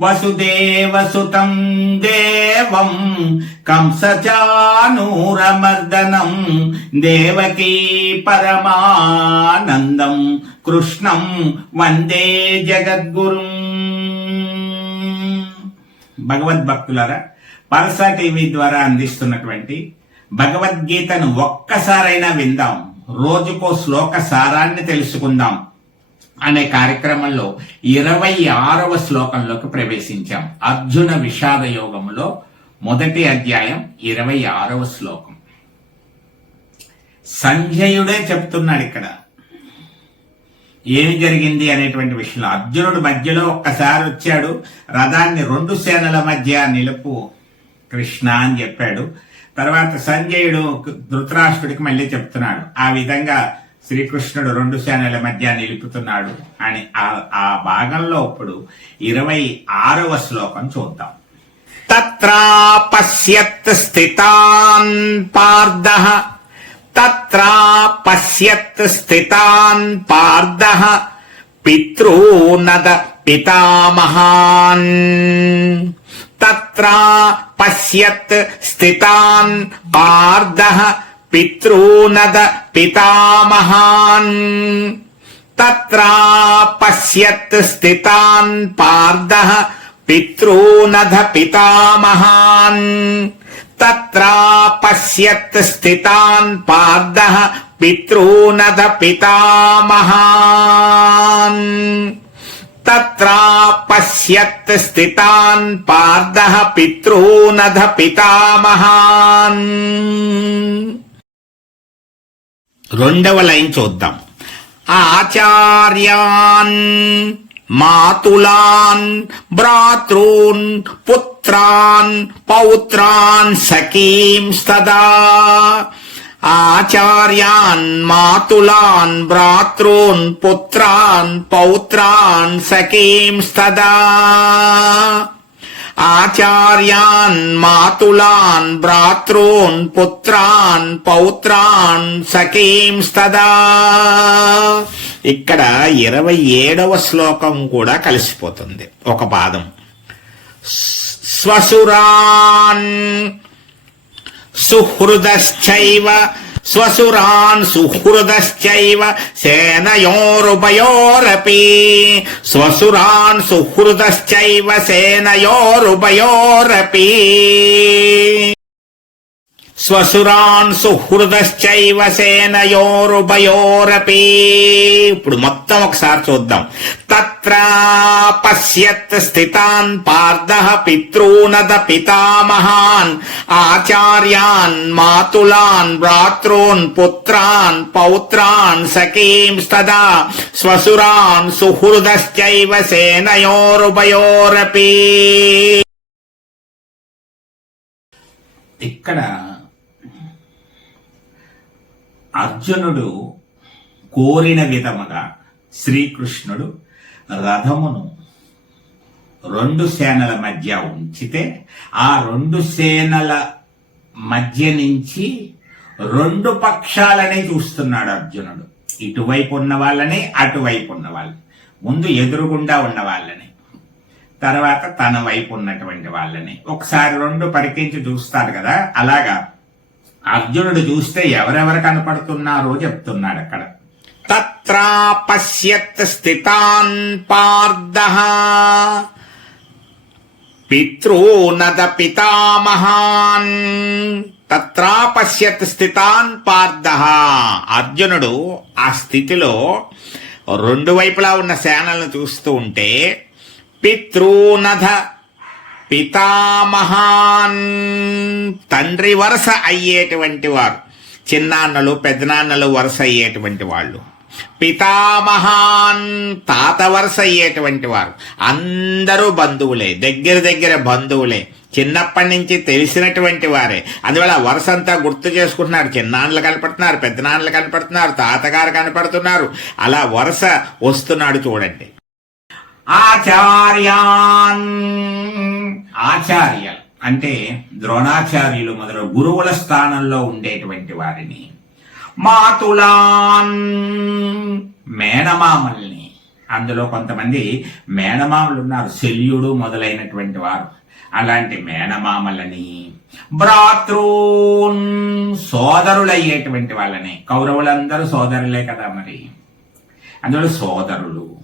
వసుదేవసుతం దేవం కంసచానూరమర్దనం దేవకీ పరమానందం కృష్ణం వందే జగద్గురు. భగవద్భక్తులారా పరసా టీవీ ద్వారా అందిస్తున్నటువంటి భగవద్గీతను ఒక్కసారైనా విందాం. రోజుకో శ్లోక సారాన్ని తెలుసుకుందాం. అనే కార్యక్రమంలో ఇరవై ఆరవ శ్లోకంలోకి ప్రవేశించాం. అర్జున విషాద యోగంలో మొదటి అధ్యాయం ఇరవై ఆరవ శ్లోకం. సంజయుడే చెప్తున్నాడు ఇక్కడ. ఏమి జరిగింది అనేటువంటి విషయంలో అర్జునుడు మధ్యలో ఒక్కసారి వచ్చాడు. రథాన్ని రెండు సేనల మధ్య నిలుపు కృష్ణ అని చెప్పాడు. తర్వాత సంజయుడు ధృతరాష్ట్రుడికి మళ్ళీ చెప్తున్నాడు. ఆ విధంగా శ్రీకృష్ణుడు రెండు సేనల మధ్య నిలుపుతున్నాడు. అని ఆ- ఆ భాగంలో ఇప్పుడు ఇరవై ఆరవ శ్లోకం చూద్దాం. తత్రాపశ్యత్ స్థితాన్ పార్థ. తత్రాపశ్యత్ స్థితాన్ పార్థ. పితృనద పితామహాన్. తత్రా పశ్యత్ స్థితాన్ పార్థ. పితॄనద పితామహాన్ తత్రా పశ్యత్ స్థితాన్ పార్ద పితॄనధ పితామహాన్ తత్రా పశ్యత్ స్థితాన్ పార్ద పితॄనధ పితామహాన్ తత్రా పశ్యత్ స్థితాన్ పార్ద పితॄనధ పితామహాన్ రెండవ లైన్ చూద్దాం. ఆచార్యాన్ మాతులాన్ భ్రాతృన్ పుత్రాన్ పౌత్రాన్ సఖీం సదా. ఆచార్యాన్ మాతులాన్ భ్రాతృన్ పుత్రాన్ పౌత్రాన్ సఖీం సదా. ఆచార్యాన్ మాతులాన్ భ్రాతॄన్ పుత్రాన్ పౌత్రాన్ సఖీంస్తదా ఇక్కడ ఇరవై ఏడవ శ్లోకం కూడా కలిసిపోతుంది. ఒక పాదం. స్వసురాన్ సుహృదశ్చైవ స్వసురాన్ సుహృదశ్చైవ సేనయోరుభయోరపి స్వసురాన్ సుహృదశ్చైవ సేనయోరుభయోరపి స్వసురాన్ సుహృదశ్చైవ సేనయోరుభయోరపి. ఇప్పుడు మొత్తం ఒకసారి చూద్దాం. తత్ర పశ్యత్ స్థితాన్ పార్థ పితృనద పితామహాన్ ఆచార్యాన్ మాతులాన్ భ్రాతృన్ పుత్రాన్ పౌత్రాన్ సఖీం స్తదా స్వసురాన్ సుహృదశ్చైవ సేనయోరుభయోరపి. ఇక్కడ అర్జునుడు కోరిన విధముగా శ్రీకృష్ణుడు రథమును రెండు సేనల మధ్య ఉంచితే ఆ రెండు సేనల మధ్య నుంచి రెండు పక్షాలనే చూస్తున్నాడు అర్జునుడు. ఇటువైపు ఉన్న వాళ్ళని అటువైపు ఉన్న వాళ్ళని. ముందు ఎదురుగుండా ఉన్న వాళ్ళని. తర్వాత తన వైపు ఉన్నటువంటి వాళ్ళని. ఒకసారి రెండు పరికించి చూస్తారు కదా అలాగా? అర్జునుడు చూస్తే ఎవరెవరు కనపడుతున్నారో చెప్తున్నాడు అక్కడ. తత్రా పశ్యత్ స్థితాన్ పార్థ. పితృనద పితామహాన్. తత్రా పశ్యత్ స్థితాన్ పార్థ. అర్జునుడు ఆ స్థితిలో రెండు వైపులా ఉన్న సేనలను చూస్తూ ఉంటే పితృనధ పితామహాన్. తండ్రి వరుస అయ్యేటువంటి వారు. చిన్నాన్నలు పెద్దనాన్నలు వరుస అయ్యేటువంటి వాళ్ళు. పితామహాన్ తాత వరుస అయ్యేటువంటి వారు. అందరూ బంధువులే దగ్గర దగ్గర బంధువులే. చిన్నప్పటి నుంచి తెలిసినటువంటి వారే. అందువల్ల వరుస అంతా గుర్తు చేసుకుంటున్నారు. చిన్నాన్నలు కనపడుతున్నారు పెద్దనాన్నలు కనపడుతున్నారు తాతగారు కనపడుతున్నారు. అలా వరుస వస్తున్నాడు చూడండి. ఆచార్యాన్. ఆచార్య అంటే ద్రోణాచార్యులు మొదలు గురువుల స్థానంలో ఉండేటువంటి వారిని. మాతులాన్ మేనమామల్ని. అందులో కొంతమంది మేనమామలు ఉన్నారు శల్యుడు మొదలైనటువంటి వారు. అలాంటి మేనమామలని భ్రాతృన్ సోదరులయ్యేటువంటి వాళ్ళని. కౌరవులందరూ సోదరులే కదా మరి. అందులో సోదరులు.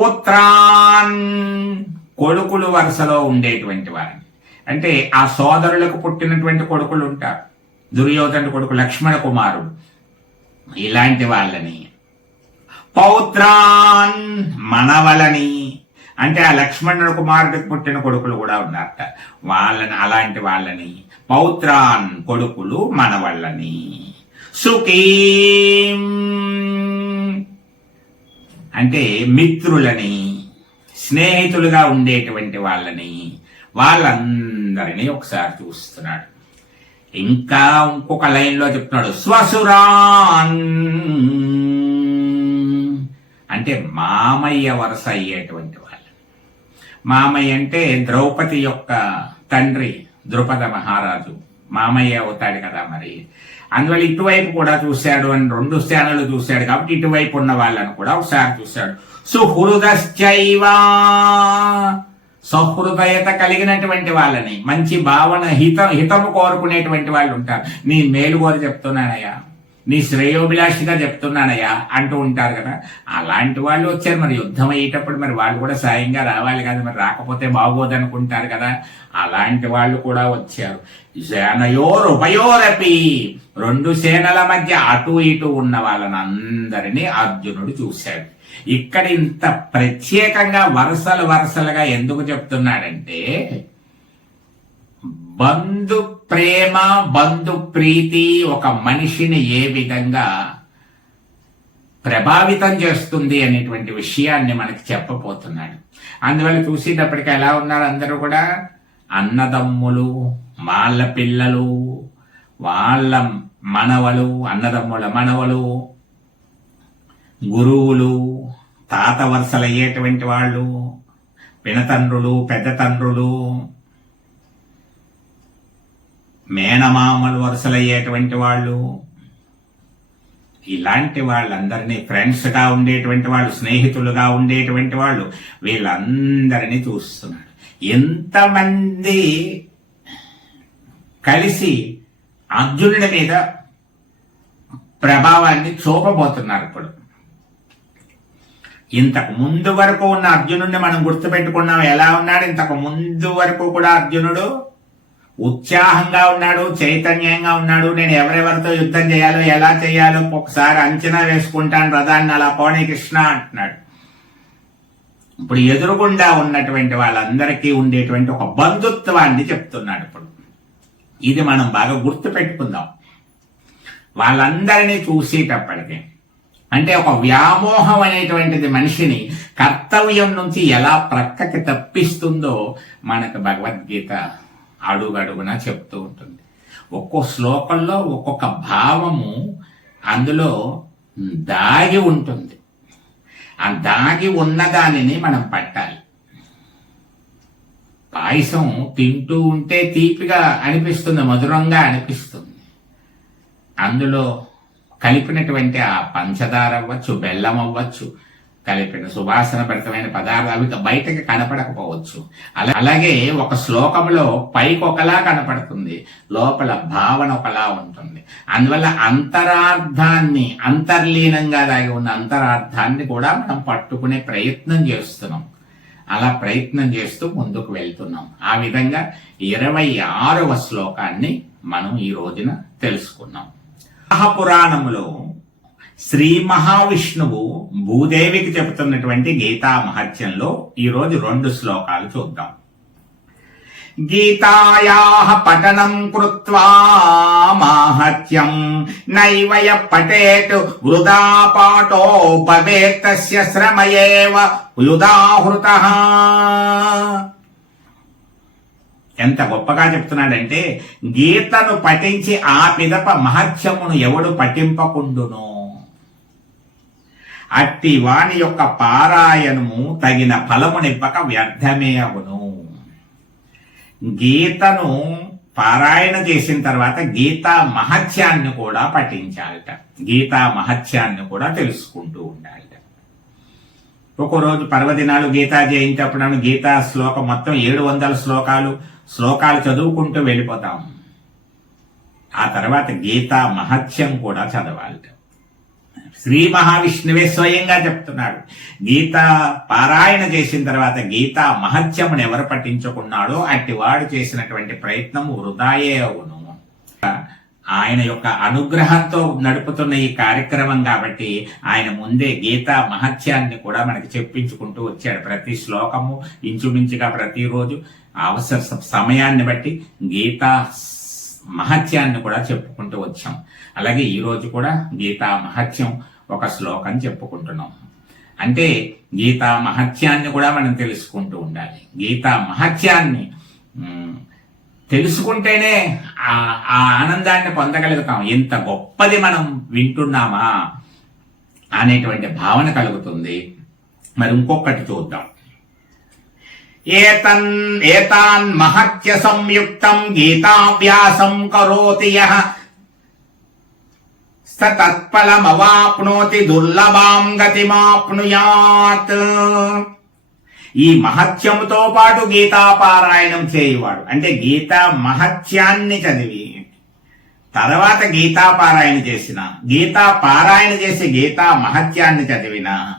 పుత్రాన్ కొడుకులు వరుసలో ఉండేటువంటి వారిని. అంటే ఆ సోదరులకు పుట్టినటువంటి కొడుకులు ఉంటారు. దుర్యోధన కొడుకు లక్ష్మణ కుమారుడు. ఇలాంటి వాళ్ళని. పౌత్రాన్ మనవలని. అంటే ఆ లక్ష్మణుడు కుమారుడికి పుట్టిన కొడుకులు కూడా ఉన్నారట. వాళ్ళని అలాంటి వాళ్ళని. పౌత్రాన్ కొడుకులు మనవళ్ళని. సుఖీం. అంటే మిత్రులని. స్నేహితులుగా ఉండేటువంటి వాళ్ళని వాళ్ళందరినీ ఒకసారి చూస్తున్నాడు. ఇంకా ఇంకొక లైన్లో చెప్తున్నాడు స్వసురాన్. అంటే మామయ్య వరుస అయ్యేటువంటి వాళ్ళు. మామయ్య అంటే ద్రౌపది యొక్క తండ్రి ద్రుపద మహారాజు. మామయ్య అవుతాడు కదా మరి. అందువల్ల ఇటువైపు కూడా చూశాడు అని రెండు స్థానాలు చూశాడు కాబట్టి ఇటువైపు ఉన్న వాళ్ళని కూడా ఒకసారి చూశాడు. సుహృదశ్చైవ. సహృదయత కలిగినటువంటి వాళ్ళని మంచి భావన హిత హితము కోరుకునేటువంటి వాళ్ళు ఉంటారు నీ మేలు కోరి చెప్తున్నానయ్యా. నీ శ్రేయోభిలాషిగా చెప్తున్నానయ్యా అంటూ ఉంటారు కదా. అలాంటి వాళ్ళు వచ్చారు. మరి యుద్ధం అయ్యేటప్పుడు మరి వాళ్ళు కూడా సాయంగా రావాలి కదా. మరి రాకపోతే బాగోదు అనుకుంటారు కదా. అలాంటి వాళ్ళు కూడా వచ్చారు. సేనయోర్ ఉపయోరపి. రెండు సేనల మధ్య అటు ఇటు ఉన్న వాళ్ళని అందరినీ అర్జునుడు చూశాడు. ఇక్కడ ఇంత ప్రత్యేకంగా వరుసలు వరుసలుగా ఎందుకు చెప్తున్నాడంటే బంధు ప్రేమ బంధు ప్రీతి ఒక మనిషిని ఏ విధంగా ప్రభావితం చేస్తుంది అనేటువంటి విషయాన్ని మనకి చెప్పబోతున్నాడు. అందువల్ల చూసేటప్పటికి ఎలా ఉన్నారు అందరూ కూడా? అన్నదమ్ములు వాళ్ళ పిల్లలు వాళ్ళ మనవలు అన్నదమ్ముల మనవలు గురువులు తాత వరుసలు అయ్యేటువంటి వాళ్ళు పినతండ్రులు పెద్ద తండ్రులు మేనమామలు వరుసలయ్యేటువంటి వాళ్ళు ఇలాంటి వాళ్ళందరినీ ఫ్రెండ్స్గా ఉండేటువంటి వాళ్ళు స్నేహితులుగా ఉండేటువంటి వాళ్ళు వీళ్ళందరినీ చూస్తున్నాడు. ఎంతమంది కలిసి అర్జునుడి మీద ప్రభావాన్ని చూపబోతున్నారు ఇప్పుడు. ఇంతకు ముందు వరకు ఉన్న అర్జునుడిని మనం గుర్తుపెట్టుకున్నాం. ఎలా ఉన్నాడు? ఇంతకు ముందు వరకు కూడా అర్జునుడు ఉత్సాహంగా ఉన్నాడు చైతన్యంగా ఉన్నాడు. నేను ఎవరెవరితో యుద్ధం చేయాలో ఎలా చేయాలో ఒకసారి అంచనా వేసుకుంటాను. రథాన్ని అలా పోనీ కృష్ణ అంటున్నాడు. ఇప్పుడు ఎదురుగుండా ఉన్నటువంటి వాళ్ళందరికీ ఉండేటువంటి ఒక బంధుత్వాన్ని చెప్తున్నాడు ఇప్పుడు. ఇది మనం బాగా గుర్తు పెట్టుకుందాం వాళ్ళందరినీ చూసేటప్పటికీ అంటే ఒక వ్యామోహం అనేటువంటిది మనిషిని కర్తవ్యం నుంచి ఎలా ప్రక్కకి తప్పిస్తుందో మనకు భగవద్గీత అడుగడుగున చెప్తూ ఉంటుంది. ఒక్కో శ్లోకంలో ఒక్కొక్క భావము అందులో దాగి ఉంటుంది. ఆ దాగి ఉన్న దానిని మనం పట్టాలి. పాయసం తింటూ ఉంటే తీపిగా అనిపిస్తుంది మధురంగా అనిపిస్తుంది. అందులో కలిపినటువంటి ఆ పంచదార అవ్వచ్చు బెల్లం అవ్వచ్చు కలిపిన సువాసనభరితమైన పదార్థాలు అవి బయటకి కనపడకపోవచ్చు. అలా అలాగే ఒక శ్లోకంలో పైకి ఒకలా కనపడుతుంది లోపల భావన ఒకలా ఉంటుంది. అందువల్ల అంతరార్థాన్ని అంతర్లీనంగా దాగి ఉన్న అంతరార్థాన్ని కూడా మనం పట్టుకునే ప్రయత్నం చేస్తున్నాం. అలా ప్రయత్నం చేస్తూ ముందుకు వెళ్తున్నాం. ఆ విధంగా ఇరవై ఆరవ శ్లోకాన్ని మనం ఈ రోజున తెలుసుకున్నాం. మహాపురాణములో శ్రీ మహావిష్ణువు భూదేవికి చెబుతున్నటువంటి గీతా మహత్యంలో ఈరోజు రెండు శ్లోకాలు చూద్దాం. గీతాయా పఠనం కృత్వా మాహత్యం నైవయ పఠేత్ వృధా పాఠోపవేత్త శ్రమయేవ వృధాహృత ఎంత గొప్పగా చెప్తున్నాడంటే గీతను పఠించి ఆ పిదప మహత్యమును ఎవడు పఠింపకుండును. అట్టి వాని యొక్క పారాయణము తగిన ఫలమునివ్వక వ్యర్థమే అవును. గీతను పారాయణ చేసిన తర్వాత గీతా మహత్యాన్ని కూడా పఠించాలట. గీతా మహత్యాన్ని కూడా తెలుసుకుంటూ ఉండాలి. ఒకరోజు పర్వదినాలు గీతా జయంతి అప్పుడు గీతా శ్లోకం మొత్తం ఏడు వందల శ్లోకాలు శ్లోకాలు చదువుకుంటూ వెళ్ళిపోతాం. ఆ తర్వాత గీతా మహత్యం కూడా చదవాలి. శ్రీ మహావిష్ణువే స్వయంగా చెప్తున్నాడు. గీత పారాయణ చేసిన తర్వాత గీతా మహత్యమును ఎవరు పట్టించుకున్నాడో అట్టి వాడు చేసినటువంటి ప్రయత్నం వృధాయే అవును. ఆయన యొక్క అనుగ్రహంతో నడుపుతున్న ఈ కార్యక్రమం కాబట్టి ఆయన ముందే గీతా మహత్యాన్ని కూడా మనకి చెప్పించుకుంటూ వచ్చాడు ప్రతి శ్లోకము ఇంచుమించుగా ప్రతిరోజు. అవసర సమయాన్ని బట్టి గీతా మహత్యాన్ని కూడా చెప్పుకుంటూ వచ్చాం. అలాగే ఈరోజు కూడా గీతా మహత్యం ఒక శ్లోకం చెప్పుకుంటున్నాం. అంటే గీతా మహత్యాన్ని కూడా మనం తెలుసుకుంటూ ఉండాలి. గీతా మహత్యాన్ని తెలుసుకుంటేనే ఆ ఆ ఆనందాన్ని పొందగలుగుతాం. ఎంత గొప్పది మనం వింటున్నామా అనేటువంటి భావన కలుగుతుంది. మరి ఇంకొకటి చూద్దాం. ఏతన్ ఏతాన్ మహత్య సంయుక్తం గీతాభ్యాసం కరోతి యః. స తత్ఫలమవాప్నోతి దుర్లభాం గతిమాప్నుయాత్. ఈ మహత్యముతో పాటు గీతాపారాయణం చేయవాడు. అంటే గీతా మహత్యాన్ని చదివి తర్వాత గీతాపారాయణ చేసిన గీతా పారాయణ చేసి గీతా మహత్యాన్ని చదివిన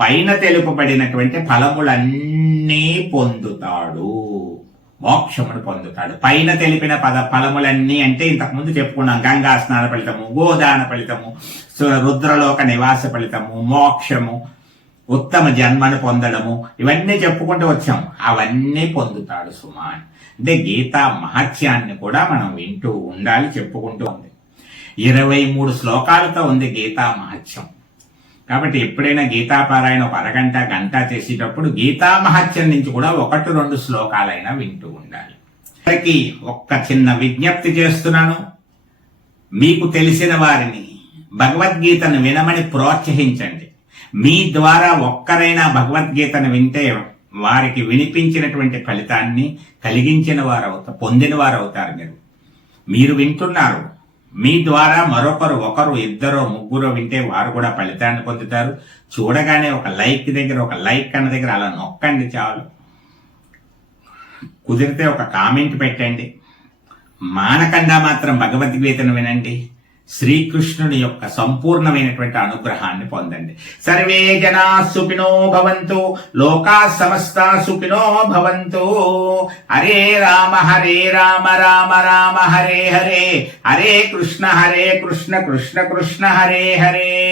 పైన తెలుపబడినటువంటి ఫలములన్నీ పొందుతాడు. మోక్షమును పొందుతాడు. పైన తెలిపిన పద ఫలములన్నీ అంటే ఇంతకుముందు చెప్పుకున్నాం గంగా స్నాన ఫలితము గోదాన ఫలితము సు- రుద్రలోక నివాస ఫలితము మోక్షము ఉత్తమ జన్మను పొందడము. ఇవన్నీ చెప్పుకుంటూ వచ్చాం. అవన్నీ పొందుతాడు సుమా అంటే గీతా మహత్యాన్ని కూడా మనం వింటూ ఉండాలి చెప్పుకుంటూ ఉంది. ఇరవై మూడు శ్లోకాలతో ఉంది గీతా మహత్యం. కాబట్టి ఎప్పుడైనా గీతాపారాయణ ఒక అరగంట గంట చేసేటప్పుడు గీతా మహత్యం నుంచి కూడా ఒకటి రెండు శ్లోకాలైనా వింటూ ఉండాలి. అందరికీ ఒక్క చిన్న విజ్ఞప్తి చేస్తున్నాను. మీకు తెలిసిన వారిని భగవద్గీతను వినమని ప్రోత్సహించండి. మీ ద్వారా ఒక్కరైనా భగవద్గీతను వింటే వారికి వినిపించినటువంటి ఫలితాన్ని కలిగించిన వారు అవుతారు పొందిన వారు అవుతారు మీరు. మీరు వింటున్నారు. మీ ద్వారా మరొకరు ఒకరు ఇద్దరు ముగ్గురు వింటే వారు కూడా ఫలితాన్ని పొందుతారు. చూడగానే ఒక లైక్ దగ్గర ఒక లైక్ అన్న దగ్గర అలా నొక్కండి చాలు. కుదిరితే ఒక కామెంట్ పెట్టండి. మానకుండా మాత్రం భగవద్గీతను వినండి. శ్రీకృష్ణుని యొక్క సంపూర్ణమైనటువంటి అనుగ్రహాన్ని పొందండి. సర్వే జనా సుఖినో భవంతు లోకా సమస్త సుఖినో భవంతు. హరే రామ హరే రామ రామ రామ హరే హరే. హరే కృష్ణ హరే కృష్ణ కృష్ణ కృష్ణ హరే హరే.